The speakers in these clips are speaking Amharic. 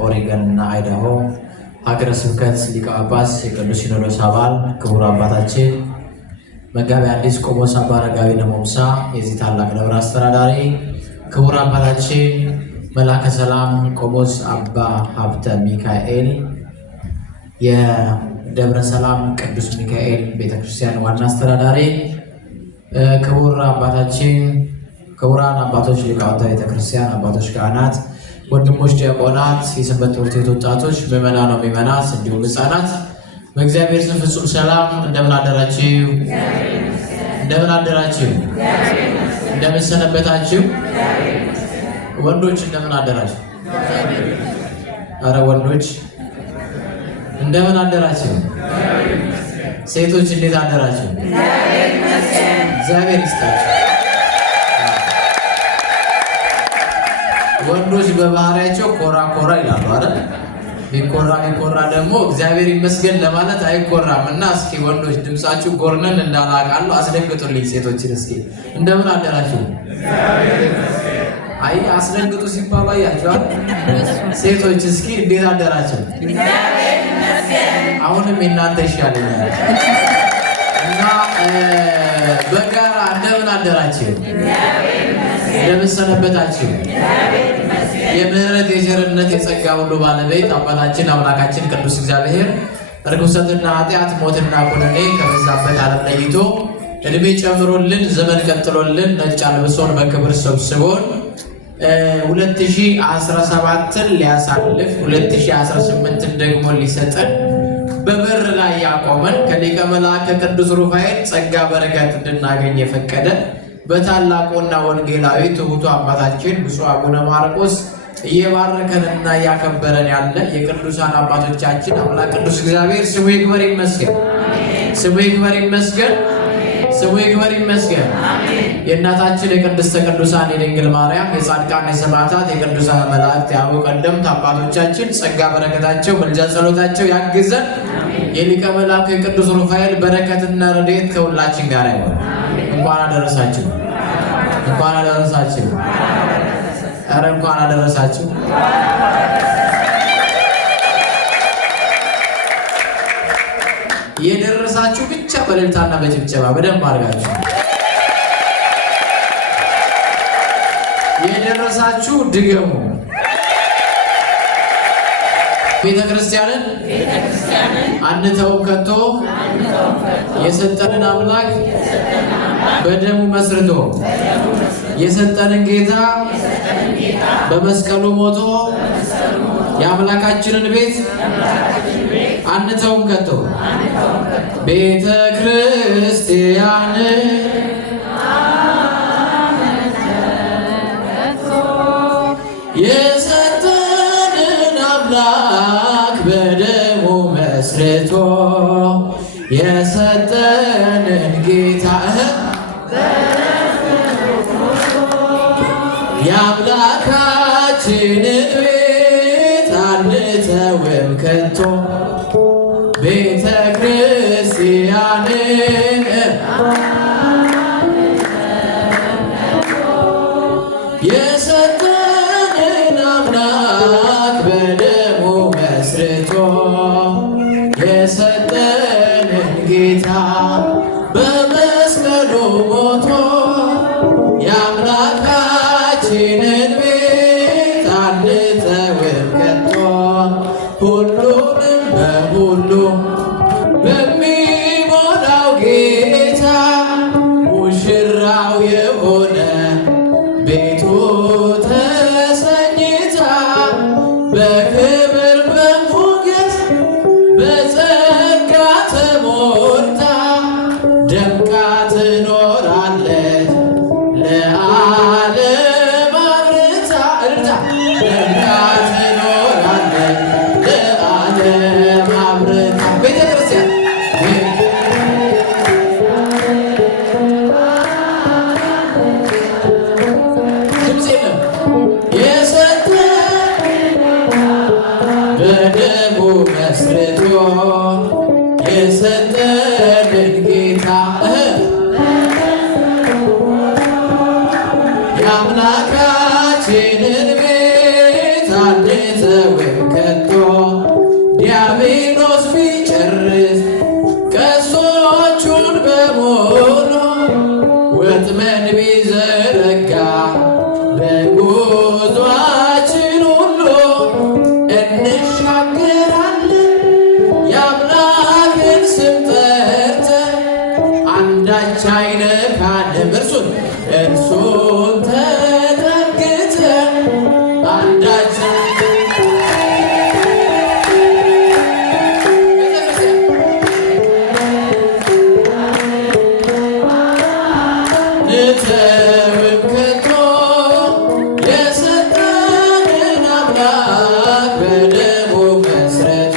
ኦሬገን እና አይዳሆ ሀገረ ስብከት ሊቀ ጳጳስ የቅዱስ ሲኖዶስ አባል ክቡር አባታችን መጋቤ ሐዲስ ቆሞስ አባ አረጋዊ ነሞምሳ የዚህ ታላቅ ደብር አስተዳዳሪ ክቡር አባታችን መላከ ሰላም ቆሞስ አባ ሀብተ ሚካኤል የደብረ ሰላም ቅዱስ ሚካኤል ቤተክርስቲያን ዋና አስተዳዳሪ ክቡር አባታችን ክቡራን አባቶች ሊቃውንተ ቤተክርስቲያን አባቶች ካህናት ወንድሞች ዲያቆናት የሰንበት ትምህርት ቤት ወጣቶች ምዕመናን ምዕመናት እንዲሁም ሕፃናት በእግዚአብሔር ስም ፍጹም ሰላም እንደምን አደራችሁ? እንደምን አደራችሁ? እንደምን ሰነበታችሁ? ወንዶች እንደምን አደራችሁ? አረ ወንዶች እንደምን አደራችሁ? ሴቶች እንዴት አደራችሁ? እግዚአብሔር ይስጣችሁ። ወንዶች በባህሪያቸው ኮራ ኮራ ይላሉ አይደል? ቢኮራ ደግሞ እግዚአብሔር ይመስገን ለማለት አይኮራም። እና እስኪ ወንዶች ድምጻችሁ ጎርነን እንዳላቃሉ አስደንግጡልኝ። ሴቶችን እስኪ እንደምን አደራችሁ? አይ አስደንግጡ ሲባሉ አያችኋል። ሴቶች እስኪ እንዴት አደራችሁ? አሁንም እናንተ ይሻለኛል። እና በጋራ እንደምን አደራችሁ? እንደምን ሰነበታችሁ? የምህረት የቸርነት የጸጋ ሁሉ ባለቤት አባታችን አምላካችን ቅዱስ እግዚአብሔር ርኩሰትና ኃጢአት ሞትና ኩነኔ ከበዛበት ዓለም ለይቶ እድሜ ጨምሮልን ዘመን ቀጥሎልን ነጭ አልብሶን በክብር ሰብስቦን 2017ን ሊያሳልፍ 2018ን ደግሞ ሊሰጠን በበር ላይ ያቆመን ከሊቀ መላእክት ከቅዱስ ሩፋኤል ጸጋ በረከት እንድናገኝ የፈቀደ በታላቁና ወንጌላዊ ትሑቱ አባታችን ብፁዕ አቡነ ማርቆስ እየባረከንና እያከበረን ያለ የቅዱሳን አባቶቻችን አምላክ ቅዱስ እግዚአብሔር ስሙ ይክበር ይመስገን። ስሙ ይክበር ይመስገን። ስሙ ይክበር ይመስገን። የእናታችን የቅድስተ ቅዱሳን የድንግል ማርያም የጻድቃን የሰማዕታት የቅዱሳን መላእክት የአበው ቀደምት አባቶቻችን ጸጋ በረከታቸው ምልጃ ጸሎታቸው ያግዘን። የሊቀ መላእክት የቅዱስ ሩፋኤል በረከትና ረድኤት ከሁላችን ጋር ይሁን። እንኳን አደረሳችሁ። እንኳን አደረሳችሁ። ኧረ እንኳን አደረሳችሁ። የደረሳችሁ ብቻ በእልልታና በጭብጨባ በደንብ አድርጋችሁ የደረሳችሁ ድገሙ። ቤተክርስቲያንን አንተው ከቶ የሰጠንን አምላክ በደሙ መስርቶ የሰጠንን ጌታ በመስቀሉ ሞቶ የአምላካችንን ቤት አንተውም ከቶ ቤተ ክርስቲያን የሰጠንን አምላክ በደሙ መስርቶ የሰጠንን ጌታ የአምላካችንን ቤት አንተውም ከቶ ቤተ ክርስቲያንን የሰጠንን አምላክ በደሙ መስርቶ የሰጠንን ጌታ በመስቀሉ ሞቶ የአምላካችንን ቤት አንተውም ከቶ ሁሉንም በሁሉ በሚሞላው ጌታ ሙሽራው የሆነ ቤቱ ተሰኝታ በክብር በሞገስ በጸጋ ተሞልታ ደምቃ ትኖራለች ለዓለም አብርታ ደምቃ ትኖራለች ለዓለም አብርታ ቤተ ክርስቲያን በደሙ መስርቶ የሰጠንን ጌታ የአምላካችንን ቤት አንተውም ከቶ ዲያብሎስ ቢጨርስ ቀስቶቹን በሙሉ ወጥመድ ቢዘረጋ በጉዟችን ሁሉ እንሻገራለን የአምላክን ስም ጠርተን አንዳች አይነካንም እርሱን ተጠግተን አንዳች ንተውም ከቶ የሰጠንን አምላክ በደሙ መስርቶ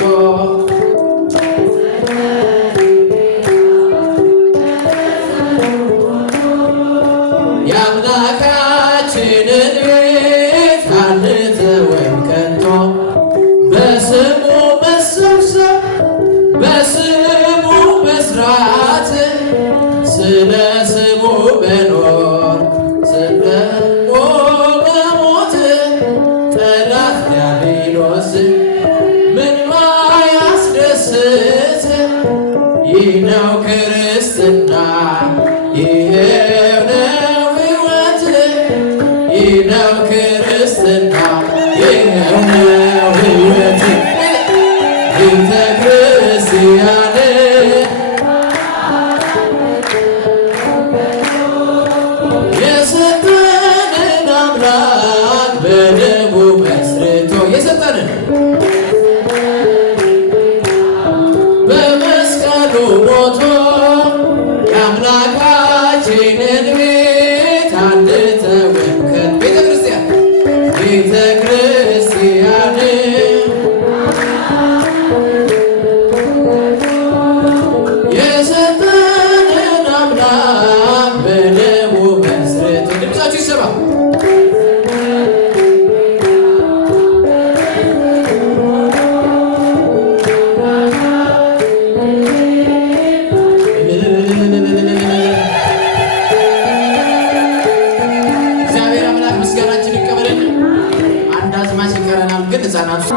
የአምላካችንን ቤት አንተውም ከቶ በስሙ መሰብሰብ በስሙ መስራት ስለ ስሙ መኖር ስለ ስሙ መሞት ጠላት ዲያብሎስ ምን ባያስደስት ይህ ነው ክርስትና ይህ ነው ክርስትና ይህ ነው ሕይወት ቤተ ክርስቲያን የሰጠንን አምላክ በደሙ መስርቶ የሰጠንን በመስቀሉ ሞቶ የአምላካችንን ቤት አንተውም ቤተ ክርስቲያን የሰጠንን አምላክ በደሙ መስርቶ ድምፃችሁ ይሰማ ምስጋናችን ይቀበልን። አንድ አዝማች ይቀረናል ግን ሕፃናቱ